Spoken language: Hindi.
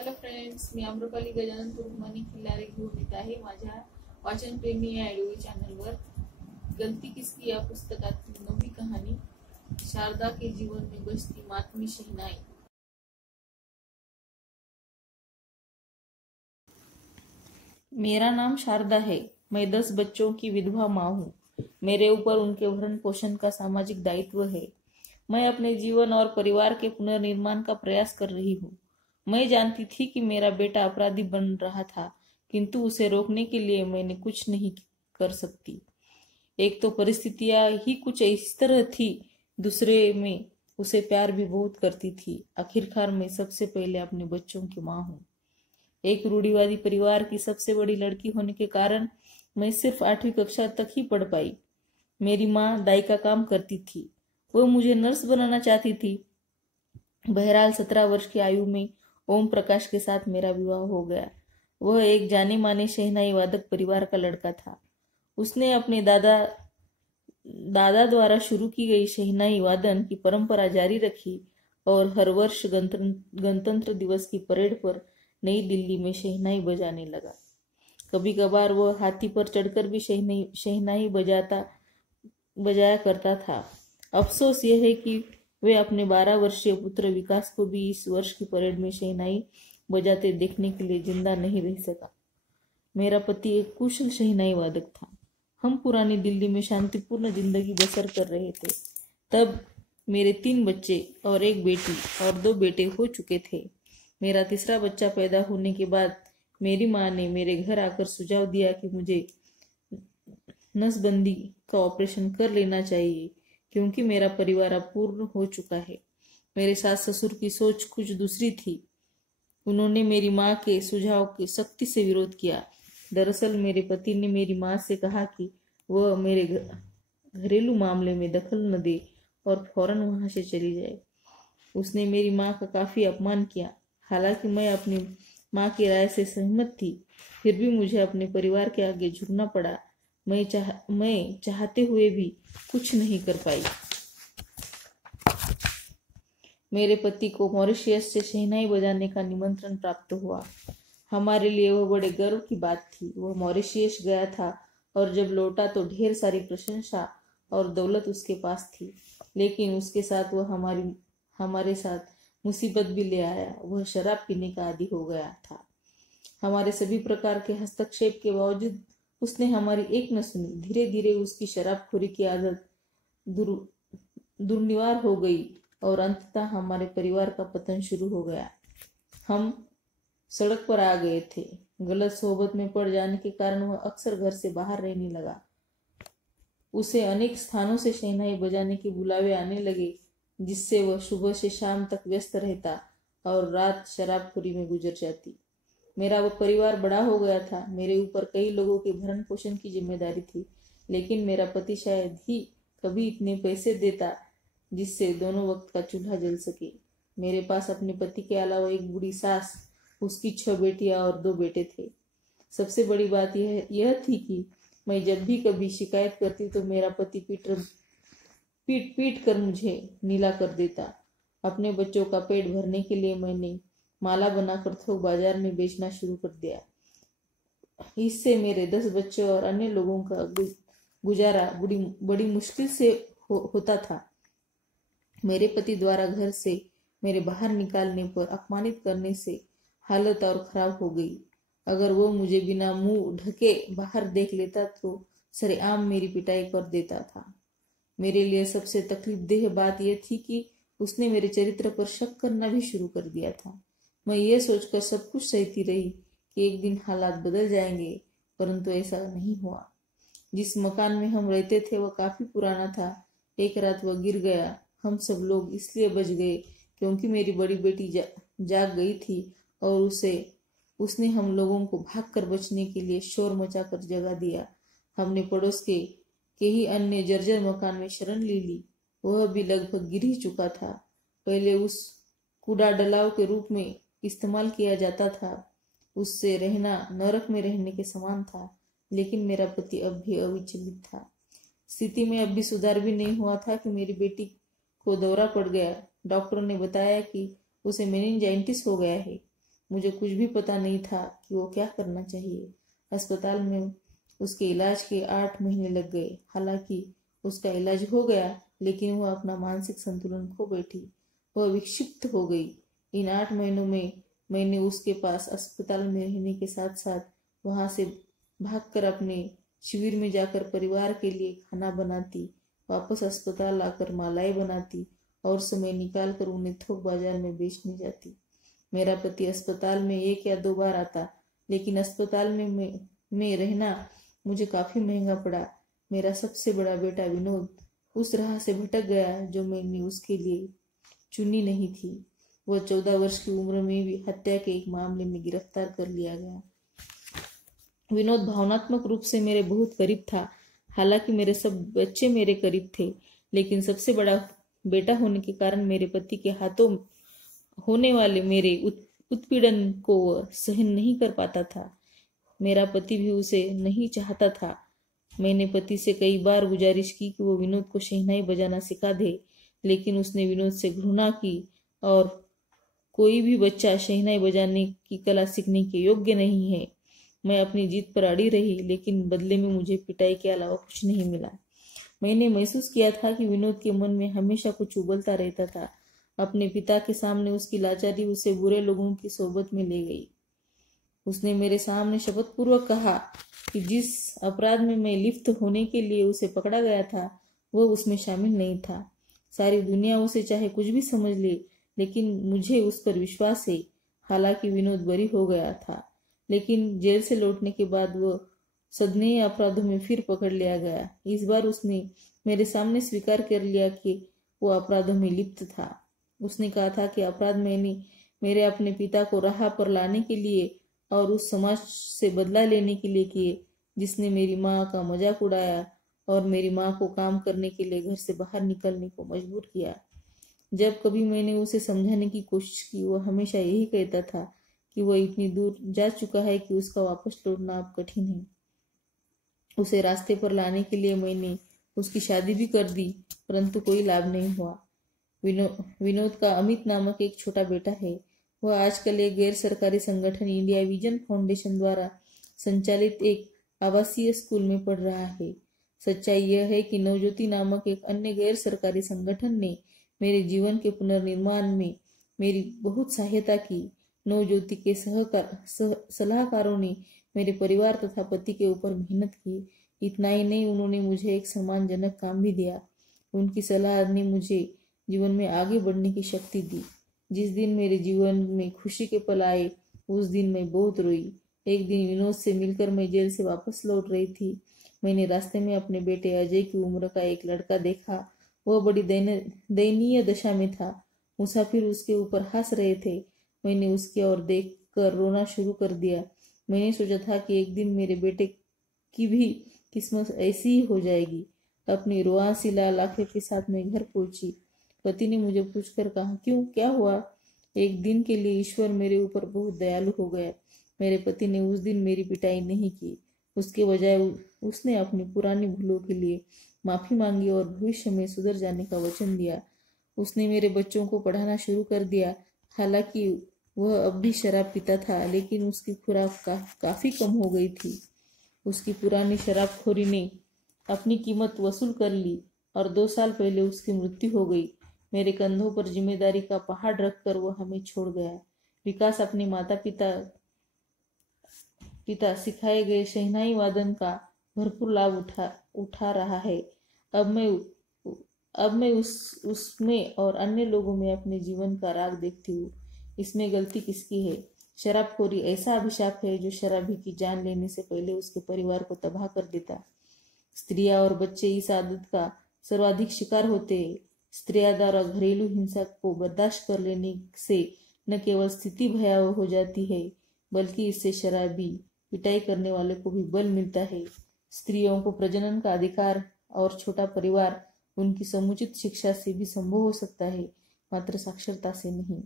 हॅलो फ्रेंड्स, मी आम्रपाली गजानन तुर्कमानी खिल्लारे घेऊन येत आहे माझ्या वाचन प्रेमी या ऑडिओ चॅनलवर. गलती किसकी या पुस्तकातील नवी कहाणी शारदा के जीवन में बजती मातमी शहनाई. मेरा नाम शारदा है. मैं 10 बच्चों की विधवा माँ हूँ. मेरे ऊपर उनके भरण पोषण का सामाजिक दायित्व है. मैं अपने जीवन और परिवार के पुनर्निर्माण का प्रयास कर रही हूँ. मैं जानती थी कि मेरा बेटा अपराधी बन रहा था, किंतु उसे रोकने के लिए मैंने कुछ नहीं कर सकती. एक तो परिस्थितियां ही कुछ इस तरह थी, दूसरे में उसे प्यार भी बहुत करती थी. आखिरकार मैं सबसे पहले अपने बच्चों की माँ हूँ. एक रूढ़िवादी परिवार की सबसे बड़ी लड़की होने के कारण मैं सिर्फ 8वीं कक्षा तक ही पढ़ पाई. मेरी माँ दाई का काम करती थी. वह मुझे नर्स बनाना चाहती थी. बहरहाल 17 वर्ष की आयु में ओम प्रकाश के साथ मेरा विवाह हो गया. वह एक जाने माने शहनाई वादक परिवार का लड़का था. उसने अपने दादा द्वारा शुरू की गई शहनाई वादन की परंपरा जारी रखी और हर वर्ष गणतंत्र दिवस की परेड पर नई दिल्ली में शहनाई बजाने लगा. कभी कभार वह हाथी पर चढ़कर भी शहनाई बजाया करता था. अफसोस यह है कि वे अपने 12 वर्षीय पुत्र विकास को भी इस वर्ष की परेड में शहनाई बजाते देखने के लिए जिंदा नहीं रह सका. मेरा पति एक कुशल शहनाई वादक था. हम पुरानी दिल्ली में शांतिपूर्ण जिंदगी बसर कर रहे थे. तब मेरे 3 बच्चे और एक बेटी और 2 बेटे हो चुके थे. मेरा तीसरा बच्चा पैदा होने के बाद मेरी माँ ने मेरे घर आकर सुझाव दिया कि मुझे नसबंदी का ऑपरेशन कर लेना चाहिए, क्योंकि मेरा परिवार अब पूर्ण हो चुका है. मेरे सास ससुर की सोच कुछ दूसरी थी. उन्होंने मेरी माँ के सुझाव के सख्ती से विरोध किया. दरअसल मेरे पति ने मेरी माँ से कहा कि वह मेरे घरेलू मामले में दखल न दे और फौरन वहां से चली जाए. उसने मेरी माँ का काफी अपमान किया. हालांकि मैं अपनी माँ की राय से सहमत थी, फिर भी मुझे अपने परिवार के आगे झुकना पड़ा. मैं चाहते हुए भी कुछ नहीं कर पाई. मेरे पति को मॉरिशस से शहनाई बजाने का निमंत्रण प्राप्त हुआ. हमारे लिए वह बड़े गर्व की बात थी. वह मॉरिशस गया था और जब लौटा तो ढेर सारी प्रशंसा और दौलत उसके पास थी. लेकिन उसके साथ वह हमारे साथ मुसीबत भी ले आया. वह शराब पीने का आदी हो गया था. हमारे सभी प्रकार के हस्तक्षेप के बावजूद उसने हमारी एक न सुनी. धीरे धीरे उसकी शराबखोरी की आदत दुर्निवार हो गई और अंततः हमारे परिवार का पतन शुरू हो गया. हम सड़क पर आ गए थे. गलत सोहबत में पड़ जाने के कारण वह अक्सर घर से बाहर रहने लगा. उसे अनेक स्थानों से शहनाई बजाने के बुलावे आने लगे, जिससे वह सुबह से शाम तक व्यस्त रहता और रात शराबखोरी में गुजर जाती. मेरा वह परिवार बड़ा हो गया था. मेरे ऊपर कई लोगों के भरण पोषण की जिम्मेदारी थी, लेकिन मेरा पति शायद ही कभी इतने पैसे देता जिससे दोनों वक्त का चूल्हा जल सके. मेरे पास अपने पति के अलावा एक बूढ़ी सास, उसकी 6 बेटियां और 2 बेटे थे. सबसे बड़ी बात यह थी कि मैं जब भी कभी शिकायत करती तो मेरा पति पीट कर मुझे नीला कर देता. अपने बच्चों का पेट भरने के लिए मैंने माला बनाकर थोक बाजार में बेचना शुरू कर दिया. इससे मेरे 10 बच्चे और अन्य लोगों का गुजारा बड़ी मुश्किल से होता था. मेरे पति द्वारा घर से मेरे बाहर निकालने पर अपमानित करने से हालत और खराब हो गई. अगर वो मुझे बिना मुंह ढके बाहर देख लेता तो सरेआम मेरी पिटाई कर देता था. मेरे लिए सबसे तकलीफदेह बात यह थी कि उसने मेरे चरित्र पर शक करना भी शुरू कर दिया था. मैं ये सोचकर सब कुछ सहती रही कि एक दिन हालात बदल जाएंगे, परंतु ऐसा नहीं हुआ. जिस मकान में हम रहते थे वह काफी पुराना था. एक रात वह गिर गया. हम सब लोग इसलिए बच गए क्योंकि मेरी बड़ी बेटी जाग गई थी और उसने हम लोगों को भागकर बचने के लिए शोर मचाकर जगा दिया. हमने पड़ोस के ही अन्य जर्जर मकान में शरण ले ली. वह भी लगभग गिर ही चुका था. पहले उस कूड़ा डलाव के रूप में इस्तेमाल किया जाता था. उससे रहना नरक में रहने के समान था. लेकिन मेरा पति अब भी अविचलित था. स्थिति में अब भी सुधार भी नहीं हुआ था कि मेरी बेटी को दौरा पड़ गया. डॉक्टर ने बताया कि उसे मेनिंजाइटिस हो गया है. मुझे कुछ भी पता नहीं था कि वो क्या करना चाहिए। अस्पताल में उसके इलाज के 8 महीने लग गए। हालांकि उसका इलाज हो गया, लेकिन वह अपना मानसिक संतुलन खो बैठी। वह विक्षिप्त हो गई। इन 8 महीनों में मैंने उसके पास अस्पताल में रहने के साथ साथ वहां से भागकर अपने शिविर में जाकर परिवार के लिए खाना बनाती, वापस अस्पताल आकर मालाएं बनाती और समय निकाल कर उन्हें थोक बाजार में बेचने जाती। मेरा पति अस्पताल में 1 या 2 बार आता, लेकिन अस्पताल में रहना मुझे काफी महंगा पड़ा। मेरा सबसे बड़ा बेटा विनोद उस राह से भटक गया जो मैंने उसके लिए चुनी नहीं थी। वह 14 वर्ष की उम्र में भी हत्या के एक मामले में गिरफ्तार कर लिया गया। विनोद भावनात्मक रूप से मेरे बहुत करीब था। हालांकि मेरे सब बच्चे मेरे करीब थे, लेकिन सबसे बड़ा बेटा होने के कारण मेरे पति के हाथों होने वाले मेरे उत्पीड़न को वह सहन नहीं कर पाता था। मेरा पति भी उसे नहीं चाहता था। मैंने पति से कई बार गुजारिश की कि वो विनोद को शहनाई बजाना सिखा दे, लेकिन उसने विनोद से घृणा की और कोई भी बच्चा शहनाई बजाने की कला सीखने के योग्य नहीं है। मैं अपनी जीत पर अड़ी रही, लेकिन बदले में मुझे पिटाई के अलावा कुछ नहीं मिला। मैंने महसूस किया था कि विनोद के मन में हमेशा कुछ उबलता रहता था। अपने पिता के सामने उसकी लाचारी उसे बुरे लोगों की सोबत में ले गई। उसने मेरे सामने शपथ पूर्वक कहा कि जिस अपराध में मैं लिप्त होने के लिए उसे पकड़ा गया था, वह उसमें शामिल नहीं था। सारी दुनिया उसे चाहे कुछ भी समझ ले, लेकिन मुझे उस पर विश्वास है। हालांकि विनोद बरी हो गया था, लेकिन जेल से लौटने के बाद वह सदनीय अपराधों में फिर पकड़ लिया गया। इस बार उसने मेरे सामने स्वीकार कर लिया कि वो अपराधों में लिप्त था। उसने कहा था कि अपराध मैंने मेरे अपने पिता को राह पर लाने के लिए और उस समाज से बदला लेने के लिए किए जिसने मेरी माँ का मजाक उड़ाया और मेरी माँ को काम करने के लिए घर से बाहर निकलने को मजबूर किया। जब कभी मैंने उसे समझाने की कोशिश की, वह हमेशा यही कहता था कि वह इतनी दूर जा चुका है कि उसका वापस लौटना अब कठिन है। उसे रास्ते पर लाने के लिए मैंने उसकी शादी भी कर दी, परंतु कोई लाभ नहीं हुआ। विनोद का अमित नामक एक छोटा बेटा है। वह आजकल एक गैर सरकारी संगठन इंडिया विजन फाउंडेशन द्वारा संचालित एक आवासीय स्कूल में पढ़ रहा है। सच्चाई यह है कि नवज्योति नामक एक अन्य गैर सरकारी संगठन ने मेरे जीवन के पुनर्निर्माण में मेरी बहुत सहायता की। नवज्योति के सलाहकारों ने मेरे परिवार तथा पति के ऊपर मेहनत की। इतना ही नहीं, उन्होंने मुझे एक सम्मानजनक काम भी दिया। उनकी सलाह ने मुझे जीवन में आगे बढ़ने की शक्ति दी। जिस दिन मेरे जीवन में खुशी के पल आए, उस दिन मैं बहुत रोई। एक दिन विनोद से मिलकर मैं जेल से वापस लौट रही थी। मैंने रास्ते में अपने बेटे अजय की उम्र का एक लड़का देखा। वह बड़ी दयनीय दशा में था। मुसाफिर उसके ऊपर हंस रहे थे। मैंने उसकी ओर देखकर रोना शुरू कर दिया। मैंने सोचा था कि एक दिन मेरे बेटे की भी किस्मत ऐसी ही हो जाएगी। अपनी रुआंसी लाल आंखों के साथ मैं घर पहुंची। पति ने मुझे पूछकर कहा, क्यों, क्या हुआ? एक दिन के लिए ईश्वर मेरे ऊपर बहुत दयालु हो गया। मेरे पति ने उस दिन मेरी पिटाई नहीं की। उसके बजाय उसने अपनी पुरानी भूलों के लिए माफी मांगी और भविष्य में सुधर जाने का वचन दिया। उसने मेरे बच्चों को पढ़ाना शुरू कर दिया। हालांकि वह अब भी शराब पीता था, लेकिन उसकी खुराक काफी कम हो गई थी। उसकी पुरानी शराबखोरी ने अपनी कीमत वसूल कर ली और 2 साल पहले उसकी मृत्यु हो गई। मेरे कंधों पर जिम्मेदारी का पहाड़ रखकर वह हमें छोड़ गया। विकास अपने माता पिता सिखाए गए शहनाई वादन का भरपूर लाभ उठा रहा है। अब मैं उसमें और अन्य लोगों में अपने जीवन का राग देखती हूँ। इसमें गलती किसकी है? शराबखोरी ऐसा अभिशाप है जो शराबी की जान लेने से पहले उसके परिवार को तबाह कर देता। स्त्रियां और बच्चे इस आदत का सर्वाधिक शिकार होते हैं। स्त्रियां द्वारा घरेलू हिंसा को बर्दाश्त कर लेने से न केवल स्थिति भयावह हो जाती है, बल्कि इससे शराबी पिटाई करने वाले को भी बल मिलता है। स्त्रियों को प्रजनन का अधिकार और छोटा परिवार उनकी समुचित शिक्षा से भी संभव हो सकता है, मात्र साक्षरता से नहीं।